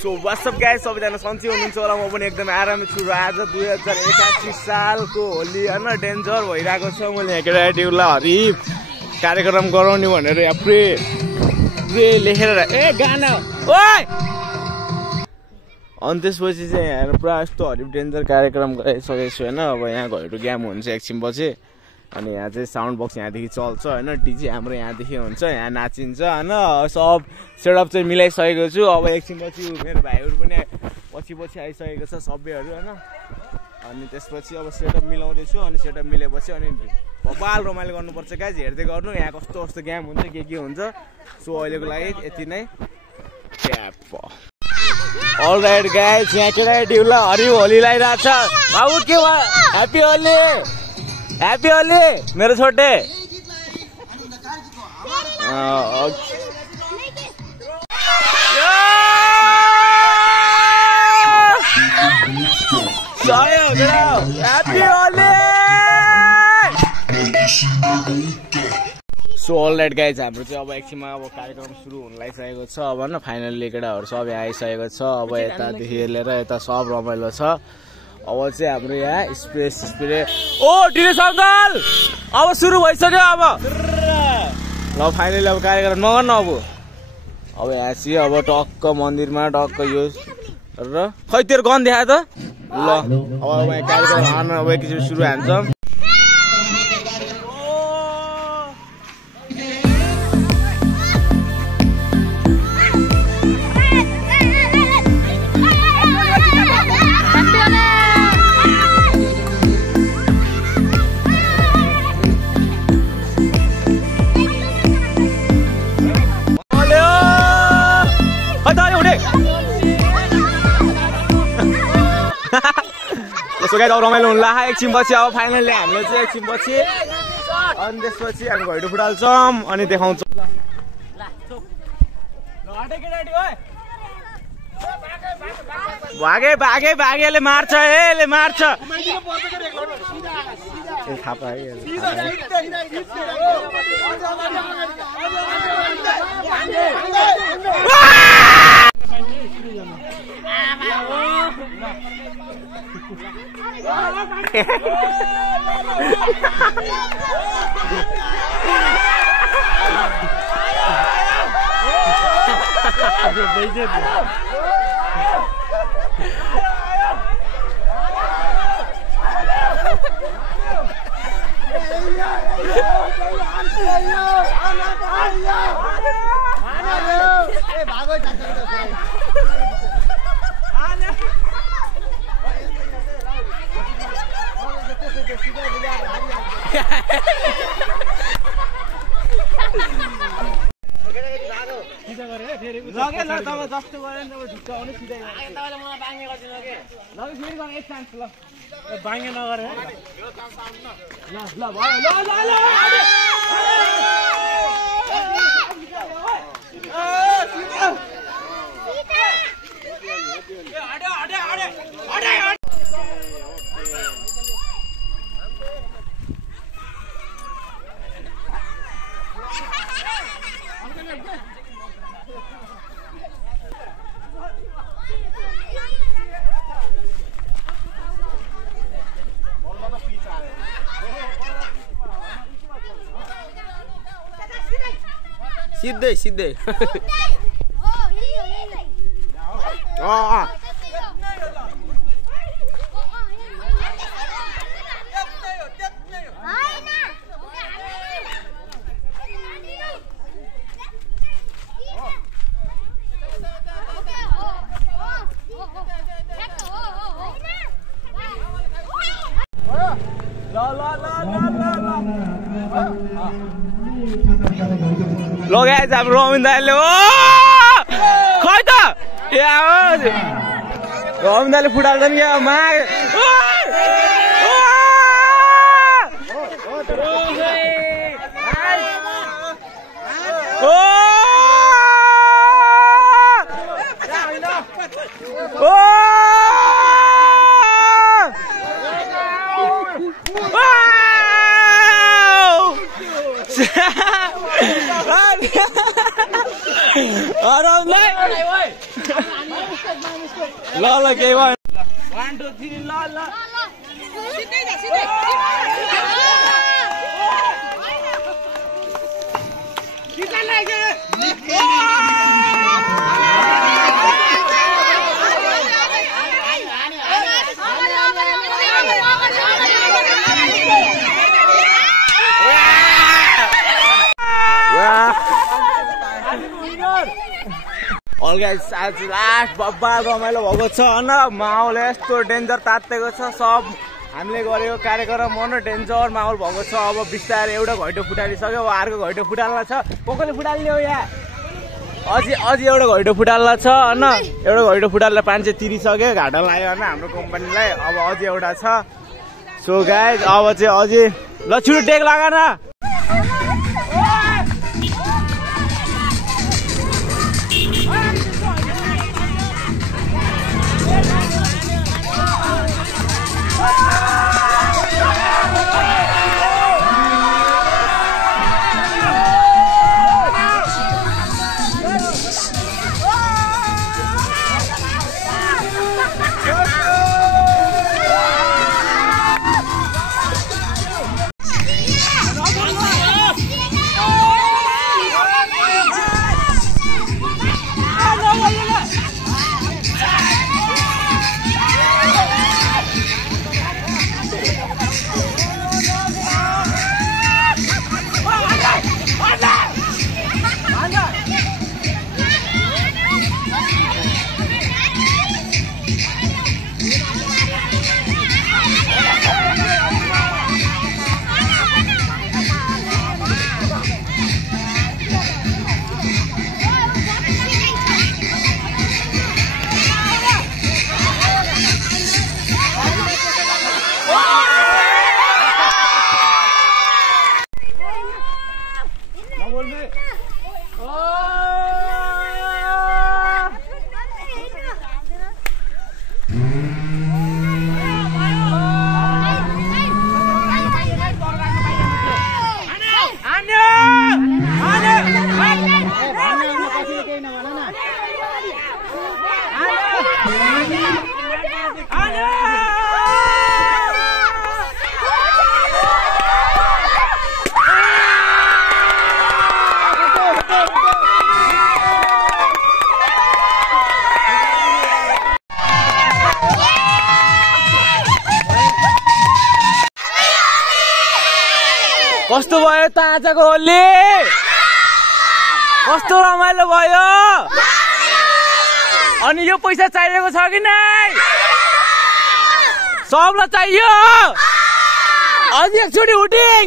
So what's up guys, सबैजना सन्चै हुनुहुन्छ होला। म पनि एकदम आरामै छु र आज 2081 सालको होली हैन डेन्जर भइरहेको छ। मैले यहाँ केटाकेटीलाई हरिफ कार्यक्रम गराउने भनेर यहाँ प्रे लेखेर गाना ओइ अनि त्यसपछि चाहिँ यहाँ पुरा यस्तो हरिफ डेन्जर कार्यक्रम गराइसकेको छु होइन। अब यहाँ घरहरू गेम हुन्छ एकछिनपछि अनि यहाँ चाहिँ साउन्ड बक्स यहाँदेखि चल्छ होइन। डिजे हाम्रो यहाँदेखि हुन्छ, यहाँ नाचिन्छ होइन। सब सेटअप चाहिँ मिलाइसकेको छु। अब एकछिनपछि मेरो भाइहरू पनि पछि आइसकेको छ सबैहरू होइन। अनि त्यसपछि अब सेटअप मिलाउँदैछु अनि सेटअप मिलेपछि अनि भोपाल रमाइलो गर्नुपर्छ गाइज। हेर्दै गर्नु यहाँ कस्तो कस्तो गेम हुन्छ के हुन्छ। सो अहिलेको लागि यति नै। अलराइट गाइज, यहाँ केटाकेटीहरूलाई हरियो होली लगाइरहेछ। बाबु के भयो? ह्याप्पी होली, ह्याप्पी होली मेरो छोटे। Happy Holi. So all right guys, हाम्रो चाहिँ अब एकछिनमा अब कार्यक्रम सुरु हुन लागिसकेको छ। अब न फाइनल्ली केटाहरू सब यहाँ आइसकेको छ। अब यतादेखि लिएर यता सब रमाइलो छ। अब चाहिँ हाम्रो यहाँ स्प्रे ओ डिलेस अङ्कल अब सुरु भइसक्यो। अब ल फाइनली अब कार्यक्रम नगर्नु। अब यहाँ चाहिँ अब टक्क मन्दिरमा टक्क यो र खै तेरो गन देखा त। ल अब यहाँ कार्यक्रम हान्न अब एकैचोटि सुरु हान्छ। गाइस अब रमाइलो हुनु लाग्यो एकछिनपछि। अब फाइनली हामीले चाहिँ एकछिनपछि अनि त्यसपछि हामी घैडो फुटाल्छौँ अनि देखाउँछौँ। भागे भागे भागेले मार्छ, यसले मार्छ। थाहा पायो बाङ्गे नगरे सिधै सिधै ल गाइस हाम्रो रमिन दाइले खै त रमिन दाइले फुटाल्छन् क्या माग ल ल केही भयो 1 2 3 ल ल सिधै जा सिधै किता लाग्यो गाइस आज लास्ट बब्बा रमाइलो भएको छ हैन माहौल यस्तो डेन्जर तातेको छ सब हामीले गरेको कार्यक्रम मन डेन्जर माहौल भएको छ अब बिस्तारै एउटा घैटो फुटालिसक्यो अब अर्को घैटो फुटाल्न छ कोले फुटाल्ने हो यहाँ अझै एउटा घैटो फुटाल्न छ हैन एउटा घैटो फुटाल्न 500 तिरिसक्यो घाटा लाग्यो हैन हाम्रो कम्पनीलाई अब अझै एउटा छ सो गाइस अब चाहिँ अझै ल छिटो टेक लगा न कस्तो भयो त आजको होली कस्तो रमाइलो भयो अनि यो पैसा चाहिएको छ कि नै सबलाई चाहियो अझै एकचोटि हुटिङ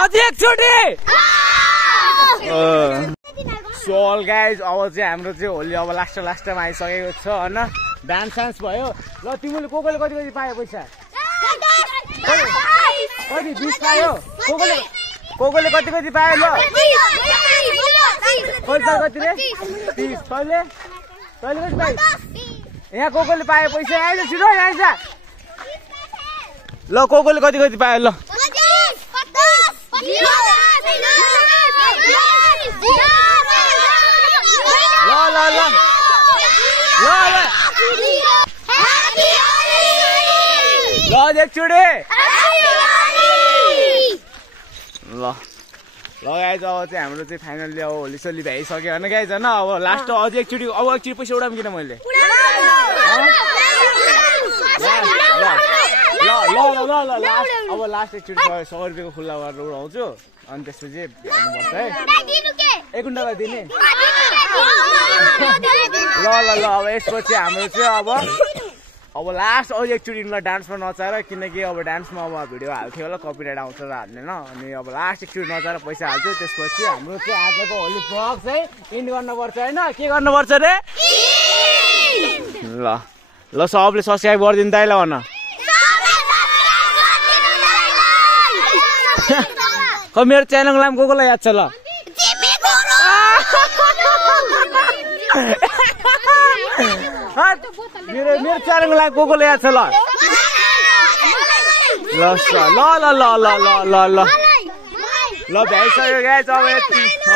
अझै एकचोटि सोल गाइज अब चाहिँ हाम्रो चाहिँ होली अब लास्टमा आइसकेको छ हैन डान्स सान्स भयो ल तिमीले कोले कति कति पायो पैसा कति 20 पायो कोले कति कति पायो ल पैसा कति रे 30 तैले कति पायो यहाँ कोले पायो पैसा आइज छिटो आइज ल कोले कति कति पायो ल ल ल एकचोटि ल गाइज अब चाहिँ हाम्रो चाहिँ फाइनल्ली अब होली सोली भ्याइसक्यो होइन गाइज होइन अब लास्ट अझै एकचोटि अब एकचोटि पैसा उडाउँ किन मैले अब लास्ट एकचोटि 100 रुपियाँको खुल्ला गरेर उडाउँछु अनि त्यसपछि भ्याउनुपर्छ है 1 घन्टामा दिने ल अब यसपछि हाम्रो चाहिँ अब लास्ट अझै एकचोटि यिनीलाई डान्समा नचाएर किनकि अब डान्समा अब भिडियो हाल्थ्यो होला कपिराइट आउँछ र हाल्दैन अनि अब लास्ट एकचोटि नचाएर पैसा हाल्छु त्यसपछि हाम्रो चाहिँ आजको होली ब्लग चाहिँ इन्ड गर्नुपर्छ होइन के गर्नुपर्छ रे ल सबले सब्सक्राइब गरिदिनु त ल भन मेरो च्यानलको नाम कोलाई याद छ ल मेरो च्यानलको लागि कोले याद छ ल ल भ्याइसक्यो गाइस अब यति